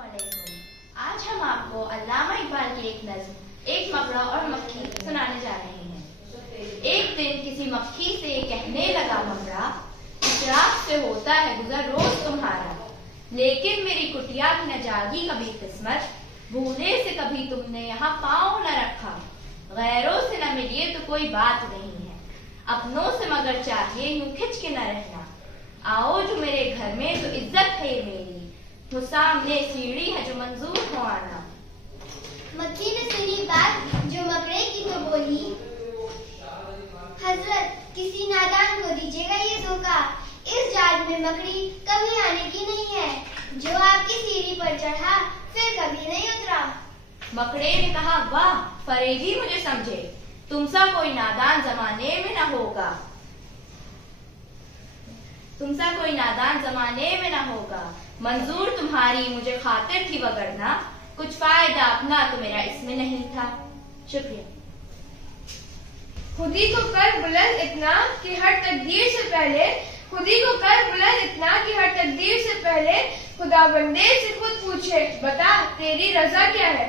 अस्सलामुअलैकुम। आज हम आपको अल्लामा इकबाल की एक नज्म एक मकड़ा और मक्खी सुनाने जा रहे हैं। एक दिन किसी मक्खी से कहने लगा मकड़ा, इशराक से होता है गुजर रोज तुम्हारा, लेकिन मेरी कुटिया की न जागी कभी किस्मत, भूले से कभी तुमने यहाँ पाँव न रखा। गैरों से न मिलिए तो कोई बात नहीं है, अपनों से मगर चाहिए यूं खिंच के न रहना। आओ जो मेरे घर में तो इज्जत है मेरी, तो सामने सीढ़ी है जो मंजूर हो आना। मक्खी ने सुनी बात जो मकड़े की तो बोली, हजरत किसी नादान को दीजिएगा ये धोखा, इस जाल में मकड़ी कभी आने की नहीं है, जो आपकी सीढ़ी पर चढ़ा फिर कभी नहीं उतरा। मकड़े ने कहा, वाह फरेबी मुझे समझे, तुमसा कोई नादान जमाने में न होगा, तुमसा कोई नादान जमाने में न होगा। मंजूर तुम्हारी मुझे खातिर थी वगरना, कुछ फायदा अपना तो मेरा इसमें नहीं था। शुक्रिया। खुदी को कर बुलंद इतना कि हर तकदीर से पहले, खुदी को कर बुलंद इतना कि हर तकदीर से पहले खुदा बंदे से खुद पूछे, बता तेरी रजा क्या है।